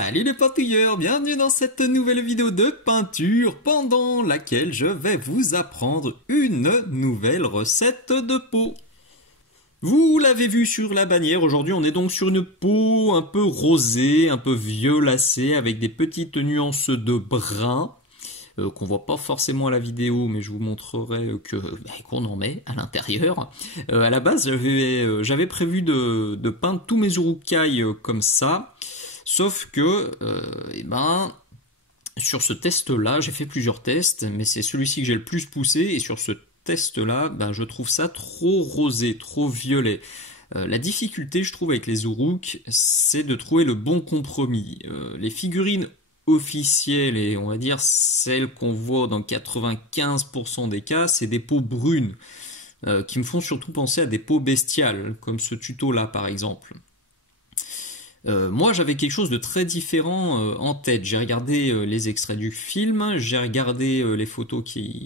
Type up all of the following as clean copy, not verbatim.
Salut les peintouilleurs, bienvenue dans cette nouvelle vidéo de peinture pendant laquelle je vais vous apprendre une nouvelle recette de peau. Vous l'avez vu sur la bannière, aujourd'hui on est donc sur une peau un peu rosée, un peu violacée avec des petites nuances de brun qu'on voit pas forcément à la vidéo, mais je vous montrerai qu'on en met à l'intérieur. À la base j'avais prévu de peindre tous mes urukai comme ça. Sauf que, sur ce test-là, j'ai fait plusieurs tests, mais c'est celui-ci que j'ai le plus poussé, et sur ce test-là, je trouve ça trop rosé, trop violet. La difficulté, je trouve, avec les Uruk, c'est de trouver le bon compromis. Les figurines officielles, et on va dire celles qu'on voit dans 95% des cas, c'est des peaux brunes, qui me font surtout penser à des peaux bestiales, comme ce tuto-là par exemple. Moi j'avais quelque chose de très différent en tête. J'ai regardé les extraits du film, j'ai regardé les photos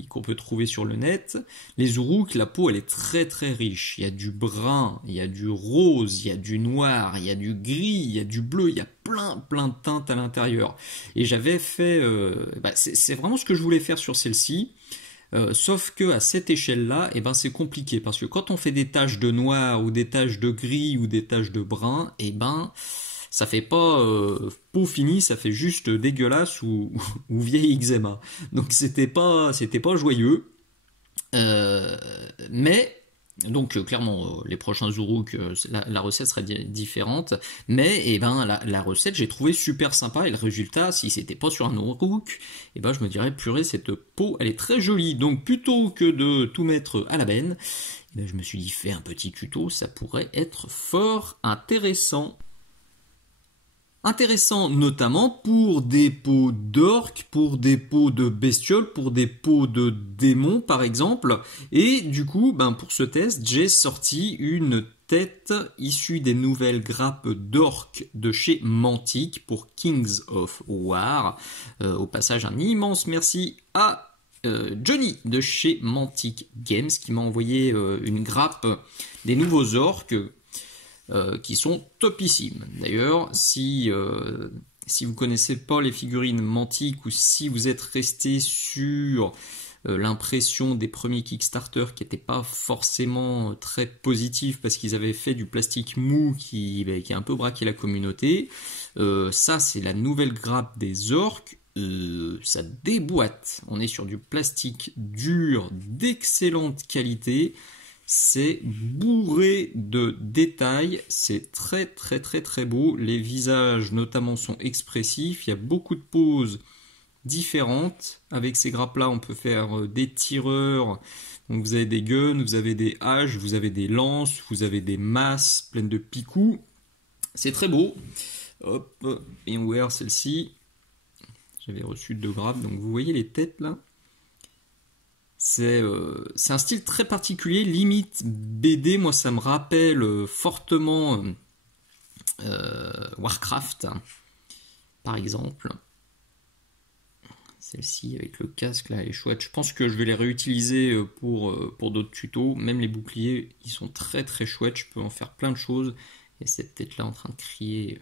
qu'on peut trouver sur le net. Les Uruk, la peau elle est très très riche. Il y a du brun, il y a du rose, il y a du noir, il y a du gris, il y a du bleu, il y a plein de teintes à l'intérieur. Et j'avais fait... c'est vraiment ce que je voulais faire sur celle-ci. Sauf que à cette échelle-là, c'est compliqué parce que quand on fait des taches de noir ou des taches de gris ou des taches de brun, ça fait pas peau finie, ça fait juste dégueulasse ou vieille eczéma. Donc c'était pas joyeux. Mais donc clairement les prochains Uruk, la recette serait différente, mais la recette j'ai trouvé super sympa et le résultat, si c'était pas sur un Uruk, je me dirais purée, cette peau elle est très jolie. Donc plutôt que de tout mettre à la benne, je me suis dit fais un petit tuto, ça pourrait être fort intéressant. Intéressant notamment pour des peaux d'orques, pour des peaux de bestioles, pour des peaux de démons par exemple. Et du coup, pour ce test, j'ai sorti une tête issue des nouvelles grappes d'orques de chez Mantic pour Kings of War. Au passage, un immense merci à Johnny de chez Mantic Games qui m'a envoyé une grappe des nouveaux orques. Qui sont topissimes. D'ailleurs, si vous connaissez pas les figurines Mantic ou si vous êtes resté sur l'impression des premiers Kickstarter qui n'étaient pas forcément très positifs parce qu'ils avaient fait du plastique mou qui a un peu braqué la communauté, ça c'est la nouvelle grappe des orques. Ça déboîte. On est sur du plastique dur d'excellente qualité. C'est bourré de détails, c'est très beau, les visages notamment sont expressifs, il y a beaucoup de poses différentes. Avec ces grappes là on peut faire des tireurs, donc vous avez des guns, vous avez des haches, vous avez des lances, vous avez des masses pleines de picous, c'est très beau. Hop, et on voit celle-ci, j'avais reçu 2 grappes, donc vous voyez les têtes là. C'est un style très particulier, limite BD, moi ça me rappelle fortement Warcraft, par exemple. Celle-ci avec le casque là, elle est chouette. Je pense que je vais les réutiliser pour d'autres tutos. Même les boucliers, ils sont très chouettes, je peux en faire plein de choses. Et cette tête là en train de crier...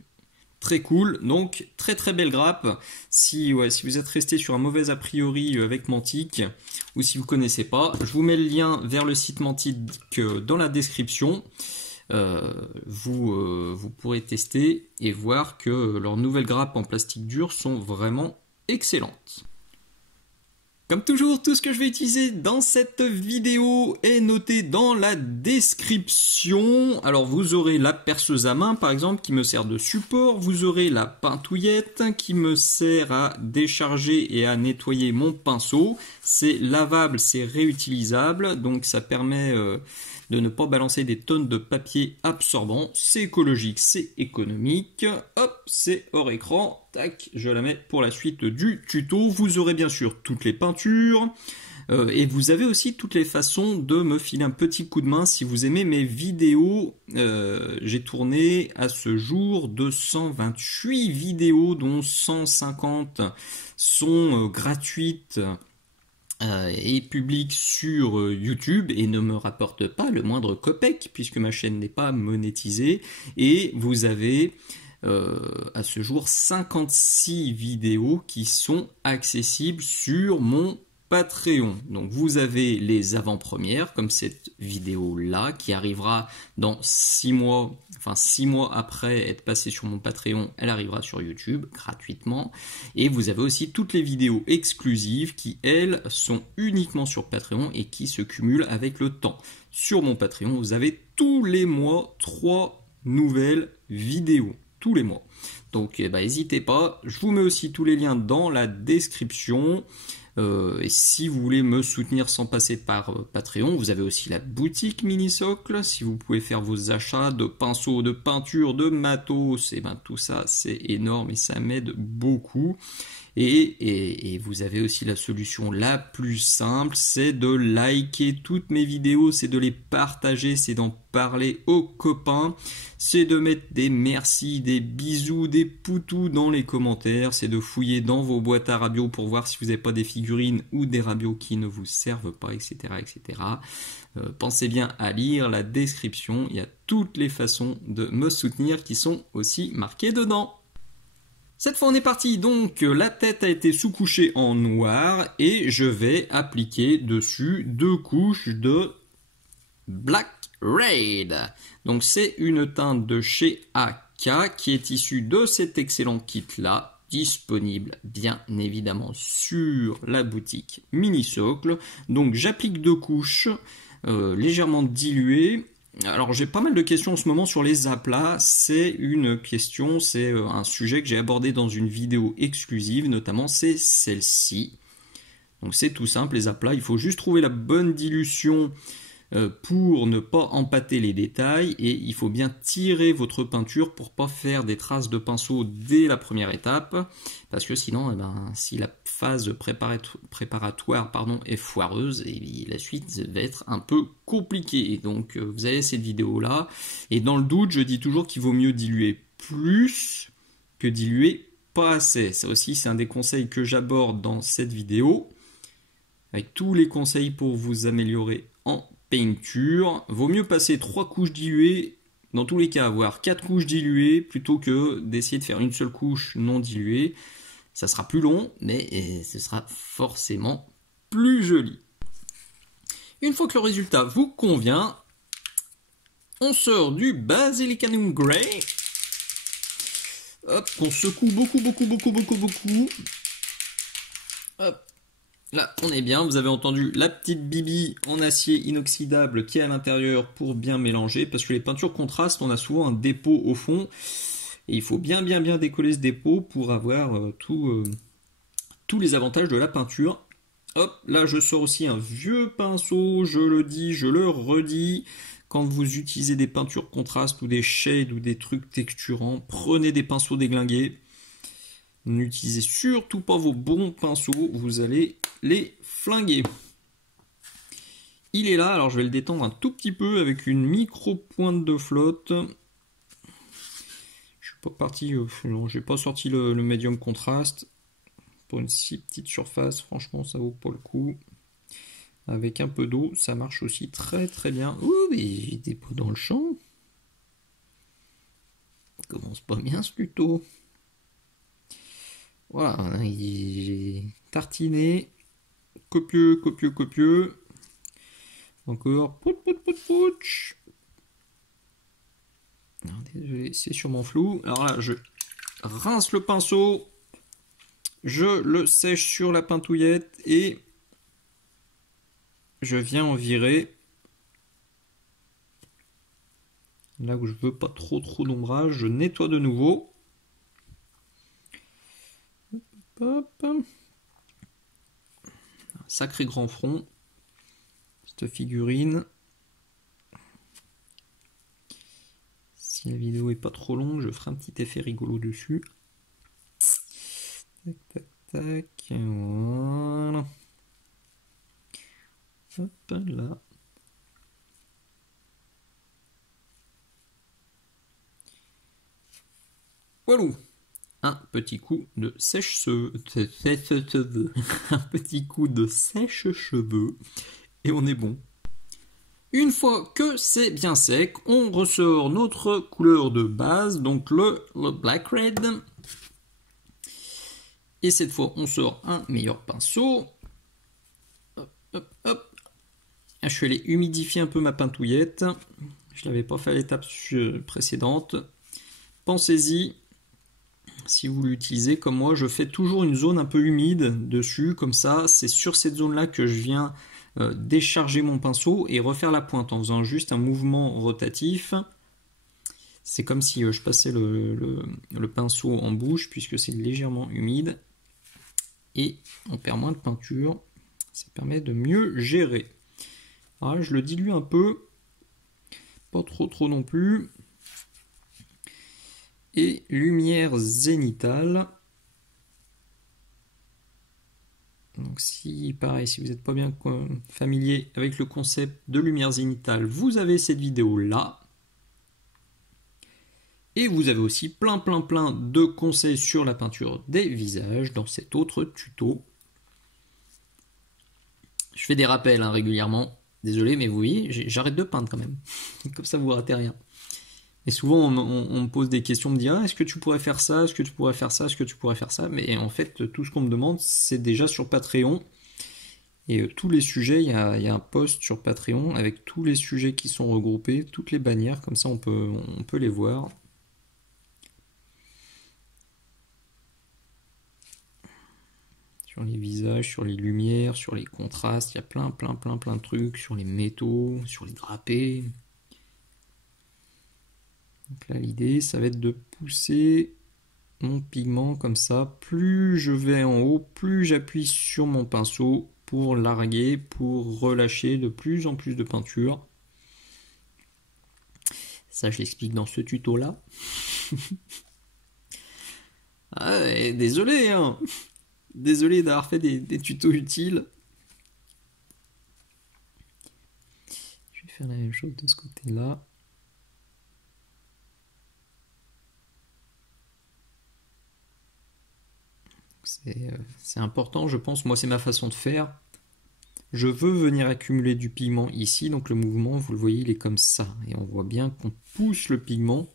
Très cool, donc très belle grappe. Si vous êtes resté sur un mauvais a priori avec Mantic, ou si vous connaissez pas, je vous mets le lien vers le site Mantic dans la description. Vous pourrez tester et voir que leurs nouvelles grappes en plastique dur sont vraiment excellentes. Comme toujours, tout ce que je vais utiliser dans cette vidéo est noté dans la description. Alors vous aurez la perceuse à main par exemple qui me sert de support. Vous aurez la pintouillette qui me sert à décharger et à nettoyer mon pinceau. C'est lavable, c'est réutilisable, donc ça permet de ne pas balancer des tonnes de papier absorbant. C'est écologique, c'est économique. Hop, c'est hors écran. Tac, je la mets pour la suite du tuto. Vous aurez bien sûr toutes les peintures. Et vous avez aussi toutes les façons de me filer un petit coup de main si vous aimez mes vidéos. J'ai tourné à ce jour 228 vidéos, dont 150 sont gratuites et public sur YouTube et ne me rapporte pas le moindre copec puisque ma chaîne n'est pas monétisée. Et vous avez à ce jour 56 vidéos qui sont accessibles sur mon Patreon. Donc vous avez les avant-premières, comme cette vidéo-là, qui arrivera dans 6 mois, enfin 6 mois après être passée sur mon Patreon, elle arrivera sur YouTube gratuitement. Et vous avez aussi toutes les vidéos exclusives qui, elles, sont uniquement sur Patreon et qui se cumulent avec le temps. Sur mon Patreon, vous avez tous les mois 3 nouvelles vidéos. Tous les mois. Donc n'hésitez pas, je vous mets aussi tous les liens dans la description. Et si vous voulez me soutenir sans passer par Patreon, vous avez aussi la boutique Mini-Socle. Si vous pouvez faire vos achats de pinceaux, de peinture, de matos, et tout ça c'est énorme et ça m'aide beaucoup. Et vous avez aussi la solution la plus simple, c'est de liker toutes mes vidéos, c'est de les partager, c'est d'en parler aux copains, c'est de mettre des merci, des bisous, des poutous dans les commentaires, c'est de fouiller dans vos boîtes à rabios pour voir si vous n'avez pas des figurines ou des rabios qui ne vous servent pas, etc. etc. Pensez bien à lire la description, il y a toutes les façons de me soutenir qui sont aussi marquées dedans. Cette fois on est parti, donc la tête a été sous-couchée en noir et je vais appliquer dessus 2 couches de Black Raid. Donc c'est une teinte de chez AK qui est issue de cet excellent kit là, disponible bien évidemment sur la boutique Mini-Socle. Donc j'applique 2 couches légèrement diluées. Alors j'ai pas mal de questions en ce moment sur les aplats, c'est un sujet que j'ai abordé dans une vidéo exclusive, notamment c'est celle-ci. Donc c'est tout simple les aplats, il faut juste trouver la bonne dilution pour ne pas empâter les détails et il faut bien tirer votre peinture pour pas faire des traces de pinceau dès la première étape parce que sinon si la phase préparatoire est foireuse et la suite va être un peu compliquée. Donc vous avez cette vidéo là et dans le doute je dis toujours qu'il vaut mieux diluer plus que diluer pas assez. Ça aussi c'est un des conseils que j'aborde dans cette vidéo avec tous les conseils pour vous améliorer en peinture. Vaut mieux passer 3 couches diluées, dans tous les cas avoir 4 couches diluées plutôt que d'essayer de faire une seule couche non diluée. Ça sera plus long, mais ce sera forcément plus joli. Une fois que le résultat vous convient, on sort du Basilicanum Grey. Hop, on secoue beaucoup. Hop. Là, on est bien, vous avez entendu la petite bibi en acier inoxydable qui est à l'intérieur pour bien mélanger, parce que les peintures contrastes, on a souvent un dépôt au fond, et il faut bien décoller ce dépôt pour avoir tous les avantages de la peinture. Hop, là je sors aussi un vieux pinceau, je le dis, je le redis, quand vous utilisez des peintures contrastes ou des shades ou des trucs texturants, prenez des pinceaux déglingués. N'utilisez surtout pas vos bons pinceaux, vous allez les flinguer. Il est là, alors je vais le détendre un tout petit peu avec une micro pointe de flotte. Je suis pas parti, non, j'ai pas sorti le médium contraste. Pour une si petite surface, franchement ça vaut pas le coup. Avec un peu d'eau, ça marche aussi très bien. Ouh, mais j'ai des pots dans le champ. Ça commence pas bien ce tuto. Voilà, j'ai tartiné, copieux. Encore, pouch. Non, désolé, c'est sûrement flou. Alors là, je rince le pinceau, je le sèche sur la pintouillette et je viens en virer. Là où je veux pas trop d'ombrage, je nettoie de nouveau. Hop. Un sacré grand front, cette figurine. Si la vidéo est pas trop longue, je ferai un petit effet rigolo dessus. Tac. Voilà. Hop là. Voilà. Un petit coup de sèche-cheveux. Un petit coup de sèche-cheveux. Et on est bon. Une fois que c'est bien sec, on ressort notre couleur de base, donc le Black Red. Et cette fois, on sort un meilleur pinceau. Hop, hop, hop. Je suis allé humidifier un peu ma pintouillette. Je ne l'avais pas fait à l'étape précédente. Pensez-y. Si vous l'utilisez comme moi, je fais toujours une zone un peu humide dessus. Comme ça, c'est sur cette zone-là que je viens décharger mon pinceau et refaire la pointe en faisant juste un mouvement rotatif. C'est comme si je passais le pinceau en bouche puisque c'est légèrement humide. Et on perd moins de peinture. Ça permet de mieux gérer. Alors, je le dilue un peu. Pas trop non plus. Et lumière zénitale. Donc si, pareil, si vous n'êtes pas bien familier avec le concept de lumière zénitale, vous avez cette vidéo là. Et vous avez aussi plein de conseils sur la peinture des visages dans cet autre tuto. Je fais des rappels régulièrement. Désolé, mais vous voyez, j'arrête de peindre quand même. Comme ça, vous ratez rien. Et souvent, on me pose des questions, on me dit ah, est-ce que tu pourrais faire ça, est-ce que tu pourrais faire ça, est-ce que tu pourrais faire ça. Mais en fait, tout ce qu'on me demande, c'est déjà sur Patreon. Et tous les sujets, il y a un post sur Patreon avec tous les sujets qui sont regroupés, toutes les bannières, comme ça on peut les voir. Sur les visages, sur les lumières, sur les contrastes, il y a plein de trucs, sur les métaux, sur les drapés. Donc là, l'idée, ça va être de pousser mon pigment comme ça. Plus je vais en haut, plus j'appuie sur mon pinceau pour larguer, pour relâcher de plus en plus de peinture. Ça, je l'explique dans ce tuto-là. Ah, désolé, hein. Désolé d'avoir fait des tutos utiles. Je vais faire la même chose de ce côté-là. C'est important, je pense. Moi, c'est ma façon de faire. Je veux venir accumuler du pigment ici, donc le mouvement, vous le voyez, il est comme ça. Et on voit bien qu'on pousse le pigment,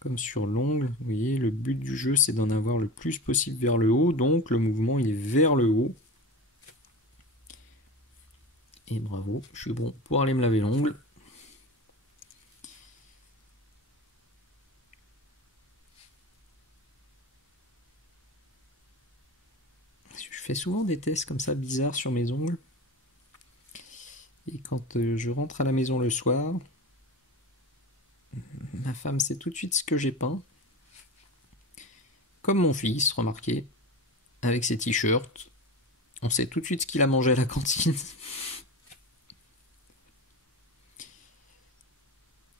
comme sur l'ongle. Vous voyez, le but du jeu, c'est d'en avoir le plus possible vers le haut, donc le mouvement, il est vers le haut. Et bravo, je suis bon pour aller me laver l'ongle. Je fais souvent des tests comme ça bizarres sur mes ongles. Et quand je rentre à la maison le soir, ma femme sait tout de suite ce que j'ai peint. Comme mon fils, remarquez, avec ses t-shirts. On sait tout de suite ce qu'il a mangé à la cantine.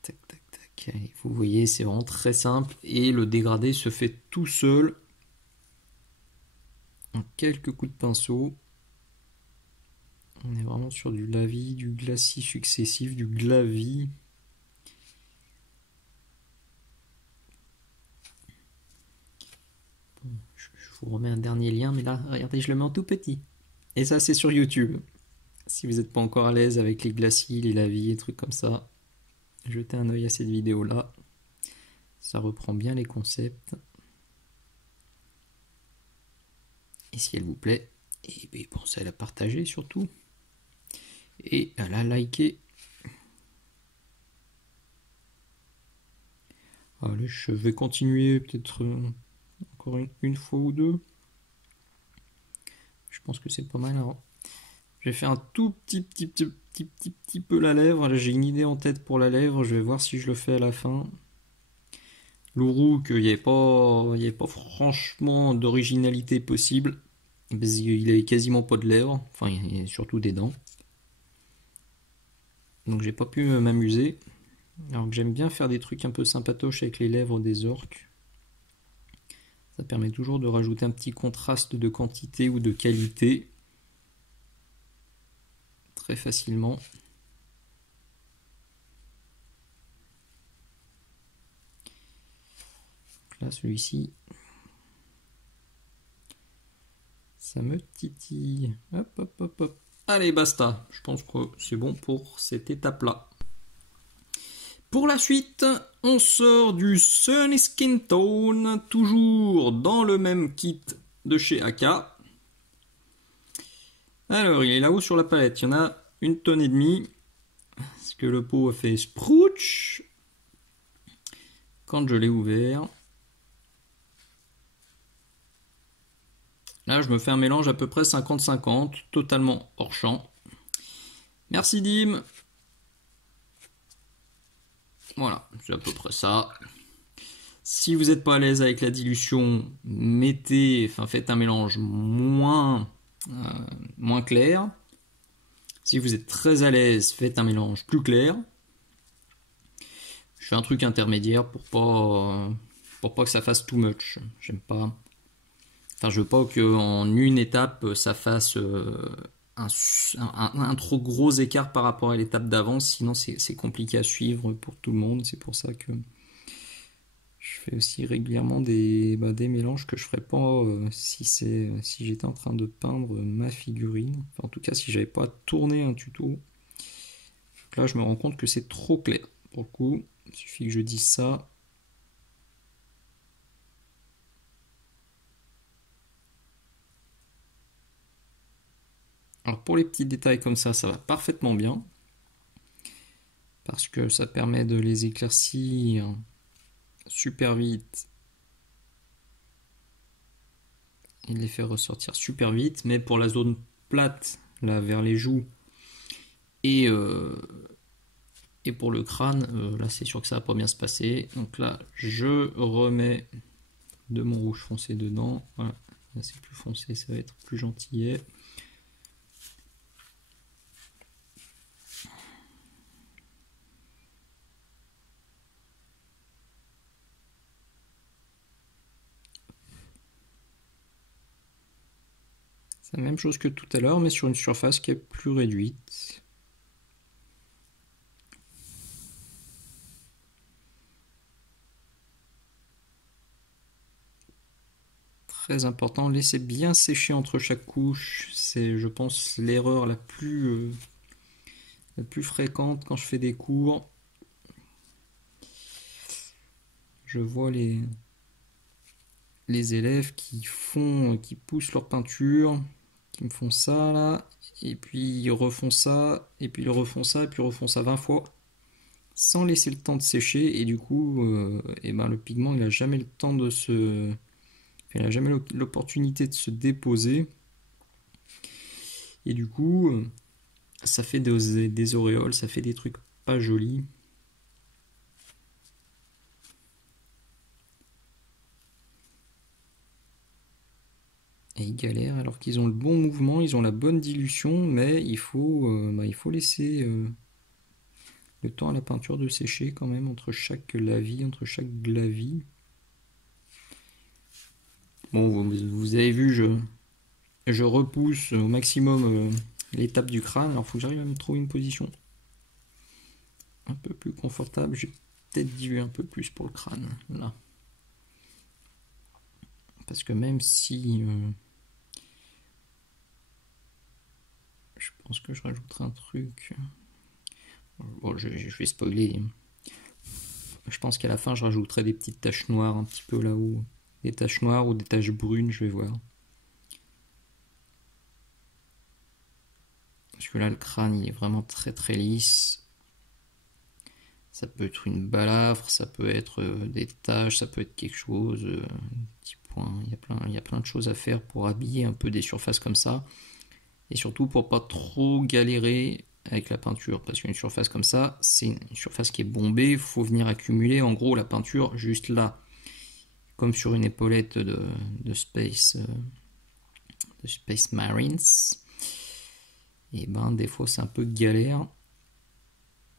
Tac, tac, tac. Allez, vous voyez, c'est vraiment très simple. Et le dégradé se fait tout seul. En quelques coups de pinceau. On est vraiment sur du lavis, du glacis successif, du glavis. Bon, je vous remets un dernier lien, mais là, regardez, je le mets en tout petit. Et ça, c'est sur YouTube. Si vous n'êtes pas encore à l'aise avec les glacis, les lavis et trucs comme ça, jetez un œil à cette vidéo-là. Ça reprend bien les concepts. Et si elle vous plaît, pensez à la partager surtout. Et à la liker. Allez, je vais continuer peut-être encore une fois ou deux. Je pense que c'est pas mal. Alors, j'ai fait un tout petit peu la lèvre. J'ai une idée en tête pour la lèvre. Je vais voir si je le fais à la fin. L'Ourou, qu'il n'y ait pas franchement d'originalité possible. Parce qu'il avait quasiment pas de lèvres. Enfin, il y a surtout des dents. Donc j'ai pas pu m'amuser. Alors que j'aime bien faire des trucs un peu sympatoches avec les lèvres des orques. Ça permet toujours de rajouter un petit contraste de quantité ou de qualité. Très facilement. Là, celui-ci, ça me titille. Hop, hop, hop, hop. Allez, basta. Je pense que c'est bon pour cette étape-là. Pour la suite, on sort du Sunny Skin Tone, toujours dans le même kit de chez AK. Alors, il est là-haut sur la palette. Il y en a 1,5 tonne. Parce que le pot a fait sprouch quand je l'ai ouvert. Là, je me fais un mélange à peu près 50-50, totalement hors champ. Merci Dim. Voilà, c'est à peu près ça. Si vous n'êtes pas à l'aise avec la dilution, faites un mélange moins clair. Si vous êtes très à l'aise, faites un mélange plus clair. Je fais un truc intermédiaire pour pas que ça fasse too much. J'aime pas. Enfin, je veux pas qu'en une étape, ça fasse un trop gros écart par rapport à l'étape d'avant. Sinon, c'est compliqué à suivre pour tout le monde. C'est pour ça que je fais aussi régulièrement des mélanges que je ferais pas si j'étais en train de peindre ma figurine. Enfin, en tout cas, si j'avais pas tourné un tuto. Donc là, je me rends compte que c'est trop clair. Pour le coup, il suffit que je dise ça. Alors pour les petits détails comme ça va parfaitement bien. Parce que ça permet de les éclaircir super vite. Et de les faire ressortir super vite. Mais pour la zone plate, là vers les joues, et pour le crâne, là c'est sûr que ça va pas bien se passer. Donc là, je remets de mon rouge foncé dedans. Voilà, là c'est plus foncé, ça va être plus gentillet. C'est la même chose que tout à l'heure, mais sur une surface qui est plus réduite. Très important, laissez bien sécher entre chaque couche. C'est, je pense, l'erreur la plus fréquente quand je fais des cours. Je vois les élèves qui poussent leur peinture, qui me font ça là, et puis ils refont ça, et puis ils refont ça, et puis ils refont ça 20 fois, sans laisser le temps de sécher, et du coup, le pigment il a jamais le temps de il a jamais l'opportunité de se déposer, et du coup, ça fait des auréoles, ça fait des trucs pas jolis. Et ils galèrent alors qu'ils ont le bon mouvement, ils ont la bonne dilution, mais il faut laisser le temps à la peinture de sécher quand même entre chaque lavis, entre chaque glavis. Bon, vous avez vu, je repousse au maximum l'étape du crâne. Alors il faut que j'arrive à me trouver une position un peu plus confortable. J'ai peut-être dilué un peu plus pour le crâne, là. Parce que même si... je pense que je rajouterai un truc... Bon, je vais spoiler. Je pense qu'à la fin, je rajouterai des petites taches noires un petit peu là-haut. Des taches noires ou des taches brunes, je vais voir. Parce que là, le crâne, il est vraiment très très lisse. Ça peut être une balafre, ça peut être des taches, ça peut être quelque chose, petit point. Il y a plein de choses à faire pour habiller un peu des surfaces comme ça. Et surtout pour pas trop galérer avec la peinture. Parce qu'une surface comme ça, c'est une surface qui est bombée. Il faut venir accumuler en gros la peinture juste là. Comme sur une épaulette de Space Marines. Et des fois c'est un peu galère.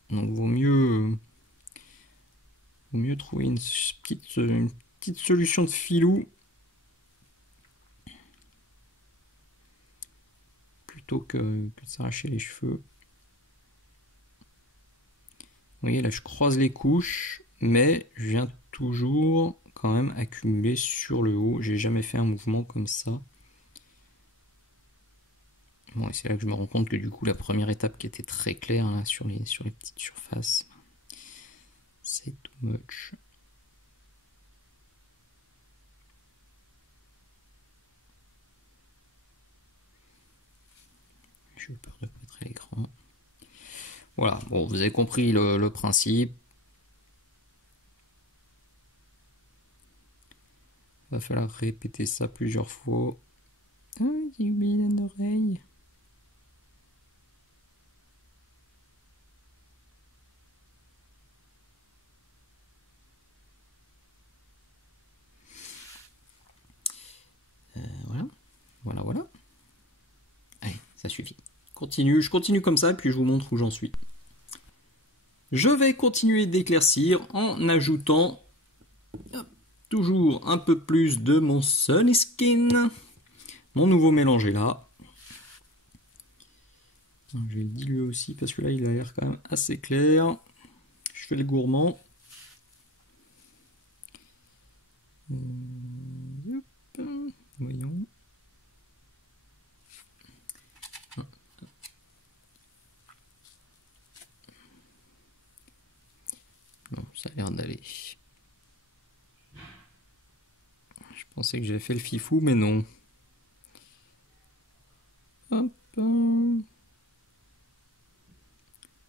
Donc vaut mieux trouver une petite solution de filou plutôt que de s'arracher les cheveux. Vous voyez là je croise les couches, mais je viens toujours quand même accumuler sur le haut. J'ai jamais fait un mouvement comme ça. Bon, et c'est là que je me rends compte que du coup, la première étape qui était très claire là, sur les petites surfaces, c'est too much. J'ai eu peur de mettre l'écran. Voilà, bon, vous avez compris le principe. Il va falloir répéter ça plusieurs fois. Ah, j'ai oublié l'oreille. Voilà. Allez, ça suffit. Je continue comme ça, puis je vous montre où j'en suis. Je vais continuer d'éclaircir en ajoutant toujours un peu plus de mon Sunny Skin. Mon nouveau mélange est là. Je vais le diluer aussi parce que là il a l'air quand même assez clair. Je fais le gourmand. Voyons. Non, ça a l'air d'aller. Je pensais que j'avais fait le fifou, mais non. Hop.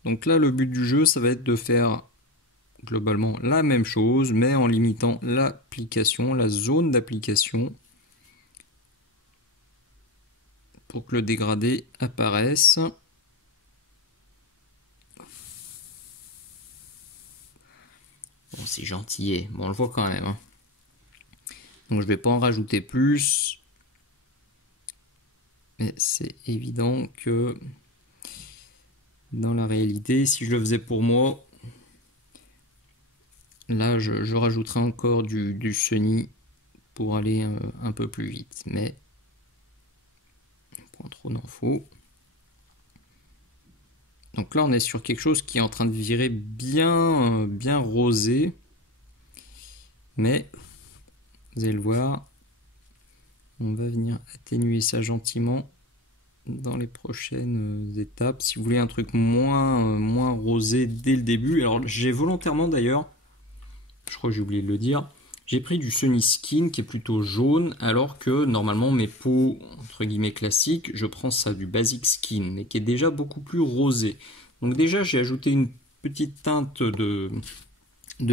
Donc là, le but du jeu, ça va être de faire globalement la même chose, mais en limitant l'application, la zone d'application, pour que le dégradé apparaisse. Bon, c'est gentil, bon, on le voit quand même. Hein. Donc je vais pas en rajouter plus. Mais c'est évident que dans la réalité, si je le faisais pour moi, là je rajouterais encore du Sunny pour aller un peu plus vite. Mais point trop d'infos. Donc là on est sur quelque chose qui est en train de virer bien rosé. Mais vous allez le voir, on va venir atténuer ça gentiment dans les prochaines étapes. Si vous voulez un truc moins rosé dès le début, alors j'ai volontairement d'ailleurs, je crois que j'ai oublié de le dire, j'ai pris du Sunny Skin qui est plutôt jaune, alors que normalement mes peaux entre guillemets classiques, je prends ça du Basic Skin, mais qui est déjà beaucoup plus rosé. Donc déjà j'ai ajouté une petite teinte de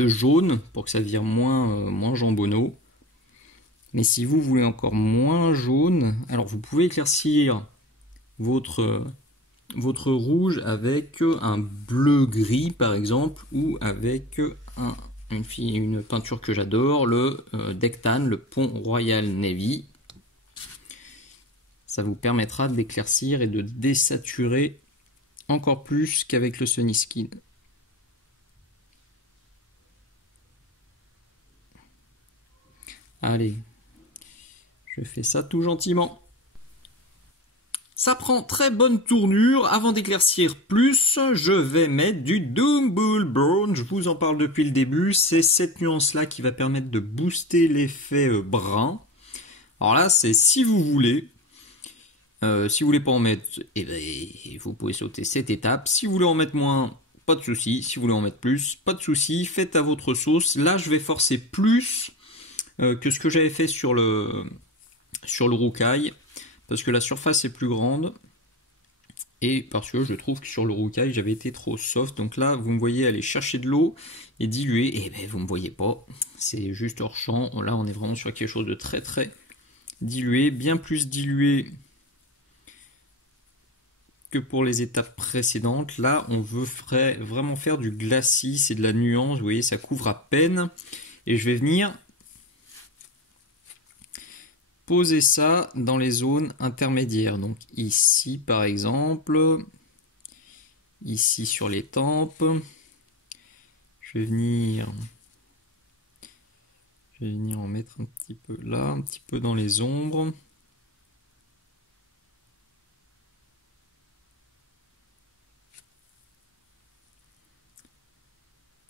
jaune pour que ça vire moins jambonneau. Mais si vous voulez encore moins jaune, alors vous pouvez éclaircir votre rouge avec un bleu-gris par exemple, ou avec une peinture que j'adore, le Dectan, le Pont Royal Navy. Ça vous permettra d'éclaircir et de désaturer encore plus qu'avec le Sunny Skin. Allez, je fais ça tout gentiment. Ça prend très bonne tournure. Avant d'éclaircir plus, je vais mettre du Doom Bull Brown. Je vous en parle depuis le début. C'est cette nuance-là qui va permettre de booster l'effet brun. Alors là, c'est si vous voulez. Si vous voulez pas en mettre, eh ben, vous pouvez sauter cette étape. Si vous voulez en mettre moins, pas de souci. Si vous voulez en mettre plus, pas de souci. Faites à votre sauce. Là, je vais forcer plus que ce que j'avais fait sur le Rukai. Parce que la surface est plus grande et parce que je trouve que sur le Rukai j'avais été trop soft. Donc là vous me voyez aller chercher de l'eau et diluer, et ben vous me voyez pas, c'est juste hors champ. Là on est vraiment sur quelque chose de très dilué, bien plus dilué que pour les étapes précédentes. Là on veut vraiment faire du glacis, c'est de la nuance, vous voyez ça couvre à peine, et je vais venir poser ça dans les zones intermédiaires. Donc ici par exemple, ici sur les tempes, je vais venir en mettre un petit peu là, un petit peu dans les ombres.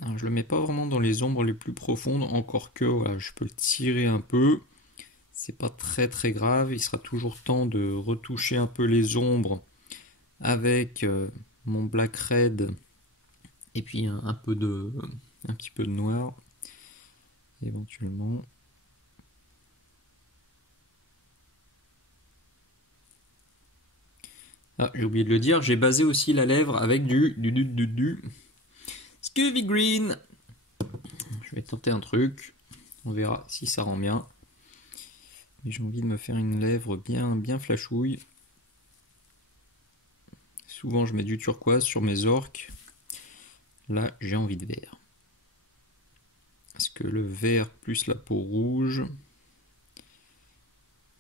Alors, je le mets pas vraiment dans les ombres les plus profondes, encore que voilà, je peux le tirer un peu. c'est pas très très grave. Il sera toujours temps de retoucher un peu les ombres avec mon black red et puis un petit peu de noir éventuellement. Ah, j'ai oublié de le dire, j'ai basé aussi la lèvre avec du Scooby Green. Je vais tenter un truc, on verra si ça rend bien. Mais j'ai envie de me faire une lèvre bien flashouille. Souvent je mets du turquoise sur mes orques. Là j'ai envie de vert. Parce que le vert plus la peau rouge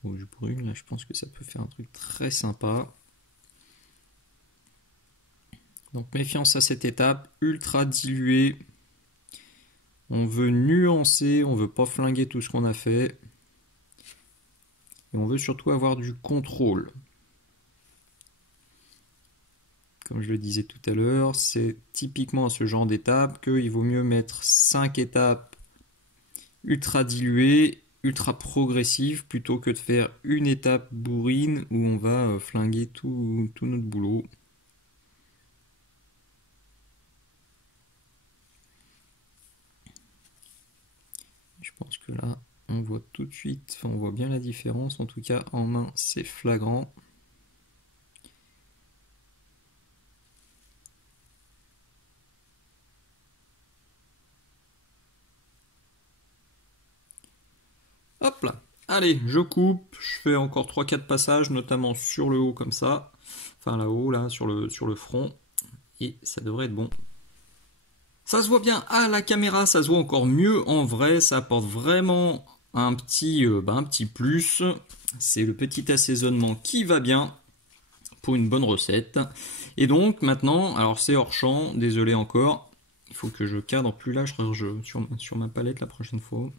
brune, là je pense que ça peut faire un truc très sympa. Donc méfiance à cette étape, ultra dilué. On veut nuancer, on veut pas flinguer tout ce qu'on a fait. Et on veut surtout avoir du contrôle. Comme je le disais tout à l'heure, c'est typiquement à ce genre d'étape qu'il vaut mieux mettre 5 étapes ultra diluées, ultra progressives, plutôt que de faire une étape bourrine où on va flinguer tout notre boulot. Je pense que là, on voit tout de suite, enfin on voit bien la différence, en tout cas en main c'est flagrant. Hop là, allez, je coupe, je fais encore 3-4 passages, notamment sur le haut comme ça, enfin là-haut, là, sur le front, et ça devrait être bon. Ça se voit bien à la caméra, ça se voit encore mieux en vrai, ça apporte vraiment un petit plus. C'est le petit assaisonnement qui va bien pour une bonne recette. Et donc maintenant, alors c'est hors champ, désolé encore, il faut que je cadre plus large sur ma palette la prochaine fois.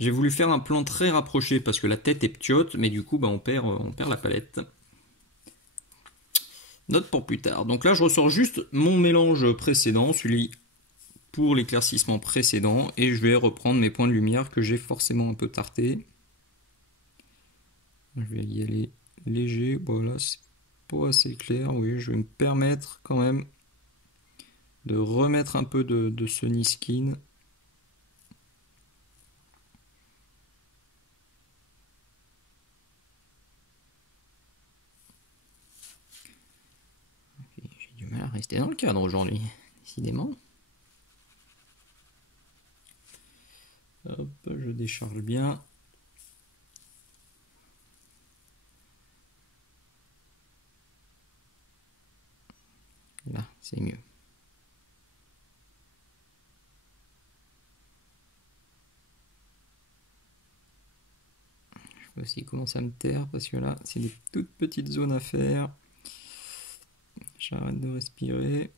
J'ai voulu faire un plan très rapproché parce que la tête est petite, mais du coup on perd la palette. Note pour plus tard. Donc là je ressors juste mon mélange précédent, celui pour l'éclaircissement précédent, et je vais reprendre mes points de lumière que j'ai forcément un peu tarté. Je vais y aller léger, voilà, c'est pas assez clair, oui, je vais me permettre quand même de remettre un peu de Sunny Skin. J'ai du mal à rester dans le cadre aujourd'hui, décidément. Hop, je décharge bien. Là, c'est mieux. Je vais aussi commencer à me taire parce que là, c'est des toutes petites zones à faire. J'arrête de respirer.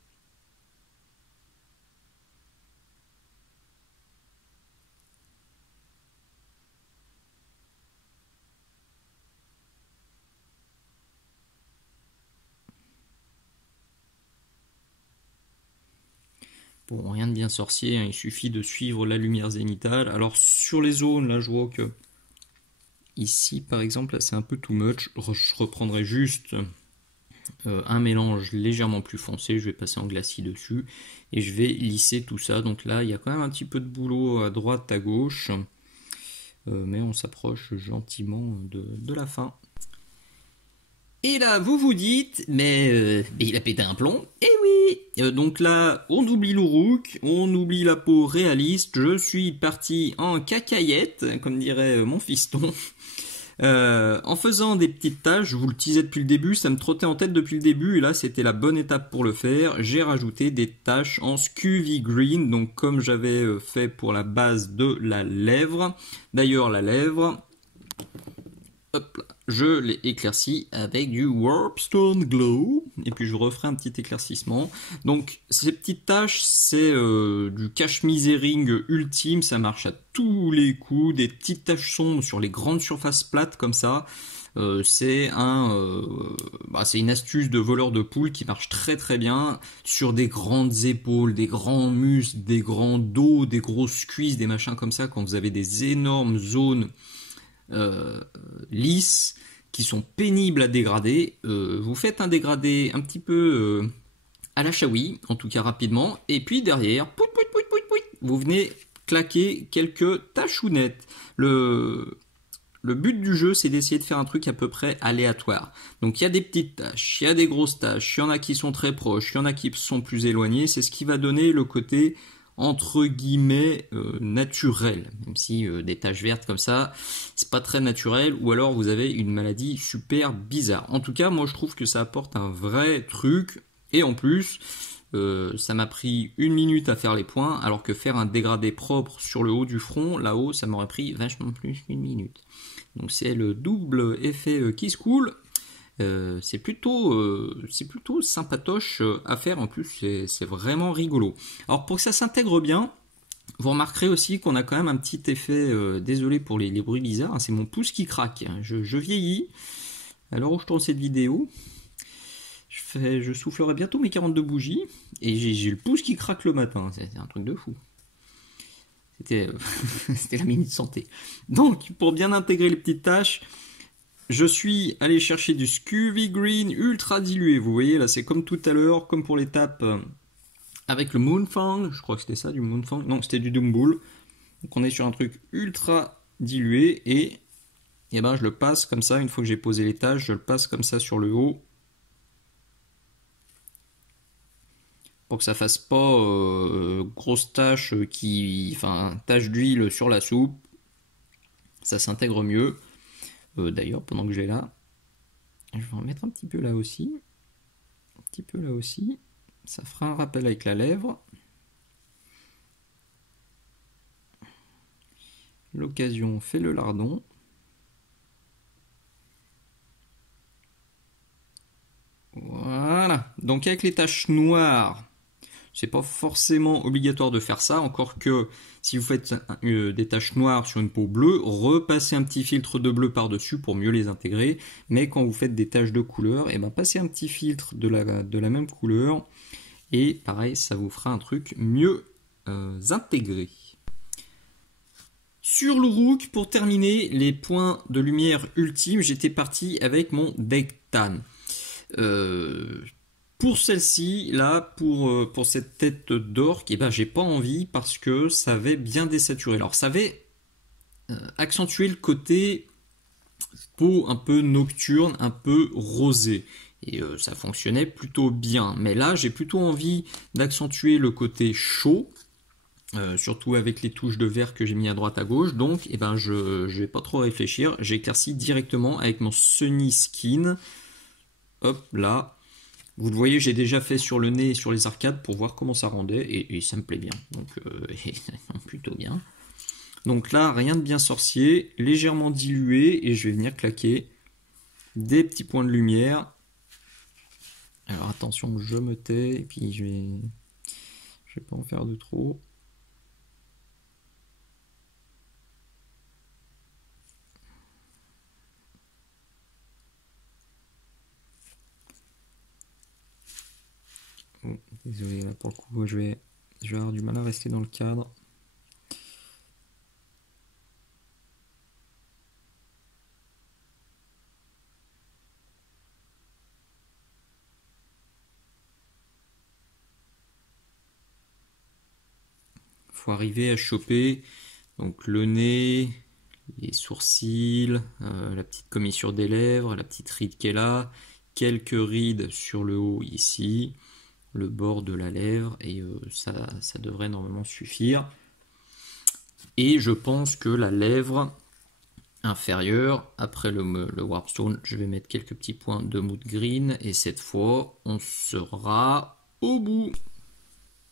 Bon, rien de bien sorcier, hein, il suffit de suivre la lumière zénithale. Alors sur les zones, là je vois que ici par exemple, c'est un peu too much. Je reprendrai juste un mélange légèrement plus foncé, je vais passer en glacis dessus et je vais lisser tout ça. Donc là il y a quand même un petit peu de boulot à droite, à gauche, mais on s'approche gentiment de la fin. Et là, vous vous dites, mais il a pété un plomb. Eh oui. Donc là, on oublie l'Uruk, on oublie la peau réaliste. Je suis parti en cacaillette, comme dirait mon fiston. En faisant des petites taches, je vous le teasais depuis le début, ça me trottait en tête depuis le début, et là c'était la bonne étape pour le faire. J'ai rajouté des taches en Scooby Green, donc comme j'avais fait pour la base de la lèvre. D'ailleurs, la lèvre... Hop là, je l'ai éclairci avec du Warpstone Glow, et puis je referai un petit éclaircissement. Donc ces petites taches, c'est du cache misering ultime, ça marche à tous les coups, des petites taches sombres sur les grandes surfaces plates comme ça. C'est une astuce de voleur de poule qui marche très très bien sur des grandes épaules, des grands muscles, des grands dos, des grosses cuisses, des machins comme ça, quand vous avez des énormes zones lisses, qui sont pénibles à dégrader. Vous faites un dégradé un petit peu à la Shawi, en tout cas rapidement, et puis derrière, vous venez claquer quelques tachounettes. Le but du jeu, c'est d'essayer de faire un truc à peu près aléatoire. Donc il y a des petites tâches, il y a des grosses tâches, il y en a qui sont très proches, il y en a qui sont plus éloignées. C'est ce qui va donner le côté entre guillemets naturel. Même si des taches vertes comme ça, c'est pas très naturel, ou alors vous avez une maladie super bizarre. En tout cas, moi je trouve que ça apporte un vrai truc, et en plus, ça m'a pris 1 minute à faire les points, alors que faire un dégradé propre sur le haut du front, là-haut, ça m'aurait pris vachement plus qu'1 minute. Donc c'est le double effet qui se coule. C'est plutôt sympatoche à faire, en plus c'est vraiment rigolo. Alors pour que ça s'intègre bien, vous remarquerez aussi qu'on a quand même un petit effet, désolé pour les bruits bizarres, hein, c'est mon pouce qui craque. Je vieillis, à l'heure où je tourne cette vidéo. Je soufflerai bientôt mes 42 bougies et j'ai le pouce qui craque le matin. C'est un truc de fou. C'était la minute santé. Donc, pour bien intégrer les petites tâches, je suis allé chercher du Scuvy Green ultra dilué. Vous voyez, là, c'est comme tout à l'heure, comme pour l'étape avec le Moonfang. Je crois que c'était ça, du Moonfang. Non, c'était du Doombull. Donc, on est sur un truc ultra dilué et ben, je le passe comme ça. Une fois que j'ai posé les tâches, je le passe comme ça sur le haut. Pour que ça fasse pas grosse tache tache d'huile sur la soupe, ça s'intègre mieux. D'ailleurs, pendant que j'ai là, je vais en mettre un petit peu là aussi, ça fera un rappel avec la lèvre. L'occasion fait le lardon. Voilà. Donc avec les taches noires, c'est pas forcément obligatoire de faire ça, encore que si vous faites des taches noires sur une peau bleue, repassez un petit filtre de bleu par-dessus pour mieux les intégrer. Mais quand vous faites des taches de couleur, et ben passez un petit filtre de la même couleur. Et pareil, ça vous fera un truc mieux intégré. Sur le Rook, pour terminer les points de lumière ultimes, j'étais parti avec mon Dektan. Pour celle-ci, là, pour cette tête d'orque, eh ben, j'ai pas envie parce que ça avait bien désaturé. Alors, ça avait accentué le côté peau un peu nocturne, un peu rosé. Et ça fonctionnait plutôt bien. Mais là, j'ai plutôt envie d'accentuer le côté chaud, surtout avec les touches de vert que j'ai mis à droite à gauche. Donc, eh ben, je vais pas trop réfléchir. J'éclaircis directement avec mon Sunny Skin. Hop, là. Vous le voyez, j'ai déjà fait sur le nez et sur les arcades pour voir comment ça rendait, et ça me plaît bien, donc plutôt bien. Donc là, rien de bien sorcier, légèrement dilué, et je vais venir claquer des petits points de lumière. Alors attention, je me tais, et puis je vais pas en faire de trop. Oh, désolé, là pour le coup, je vais avoir du mal à rester dans le cadre. Faut arriver à choper donc le nez, les sourcils, la petite commissure des lèvres, la petite ride qui est là, quelques rides sur le haut ici, le bord de la lèvre, et ça devrait normalement suffire. Et je pense que la lèvre inférieure, après le Warpstone, je vais mettre quelques petits points de mood green, et cette fois on sera au bout.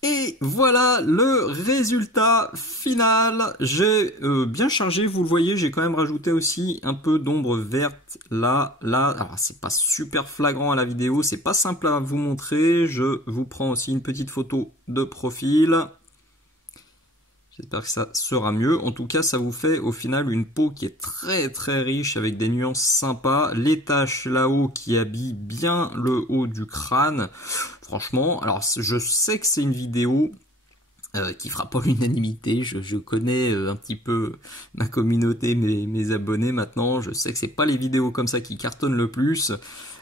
Et voilà le résultat final. J'ai bien chargé, vous le voyez, j'ai quand même rajouté aussi un peu d'ombre verte là. Alors c'est pas super flagrant à la vidéo, c'est pas simple à vous montrer. Je vous prends aussi une petite photo de profil. J'espère que ça sera mieux. En tout cas, ça vous fait au final une peau qui est très très riche avec des nuances sympas. Les taches là-haut qui habillent bien le haut du crâne. Franchement, alors je sais que c'est une vidéo qui fera pas l'unanimité. Je connais un petit peu ma communauté, mes abonnés maintenant. Je sais que c'est pas les vidéos comme ça qui cartonnent le plus,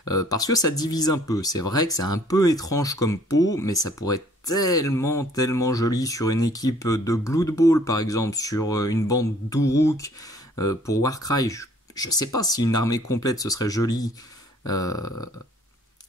parce que ça divise un peu. C'est vrai que c'est un peu étrange comme peau, mais ça pourrait être tellement joli sur une équipe de Blood Bowl par exemple, sur une bande d'Uruk pour Warcry. Je sais pas si une armée complète ce serait joli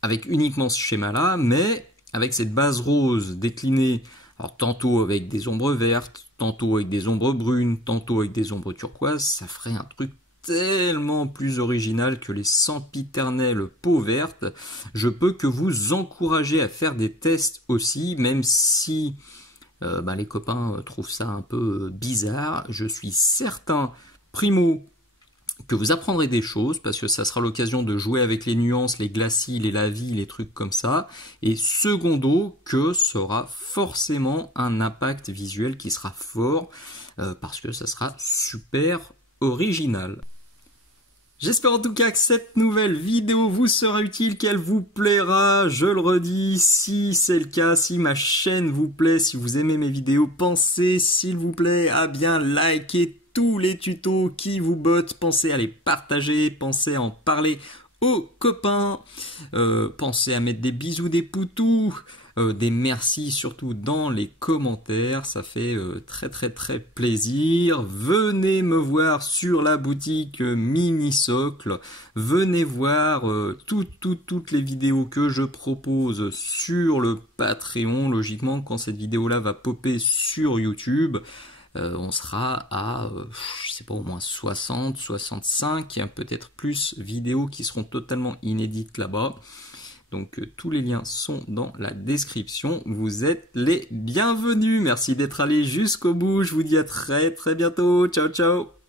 avec uniquement ce schéma-là, mais avec cette base rose déclinée, alors tantôt avec des ombres vertes, tantôt avec des ombres brunes, tantôt avec des ombres turquoises, ça ferait un truc tellement plus original que les sempiternelles peaux vertes. Je peux que vous encourager à faire des tests aussi, même si les copains trouvent ça un peu bizarre. Je suis certain, primo, que vous apprendrez des choses, parce que ça sera l'occasion de jouer avec les nuances, les glacis, les lavis, les trucs comme ça, et secondo, que ça aura forcément un impact visuel qui sera fort, parce que ça sera super original. J'espère en tout cas que cette nouvelle vidéo vous sera utile, qu'elle vous plaira. Je le redis, si c'est le cas, si ma chaîne vous plaît, si vous aimez mes vidéos, pensez s'il vous plaît à bien liker tous les tutos qui vous bottent. Pensez à les partager, pensez à en parler aux copains, pensez à mettre des bisous, des poutous, des merci surtout dans les commentaires, ça fait très plaisir. Venez me voir sur la boutique Mini-Socle, venez voir toutes les vidéos que je propose sur le Patreon. Logiquement, quand cette vidéo là va popper sur YouTube, on sera à, je sais pas, au moins 60, 65, peut-être plus vidéos qui seront totalement inédites là-bas. Donc tous les liens sont dans la description. Vous êtes les bienvenus. Merci d'être allés jusqu'au bout. Je vous dis à très bientôt. Ciao ciao.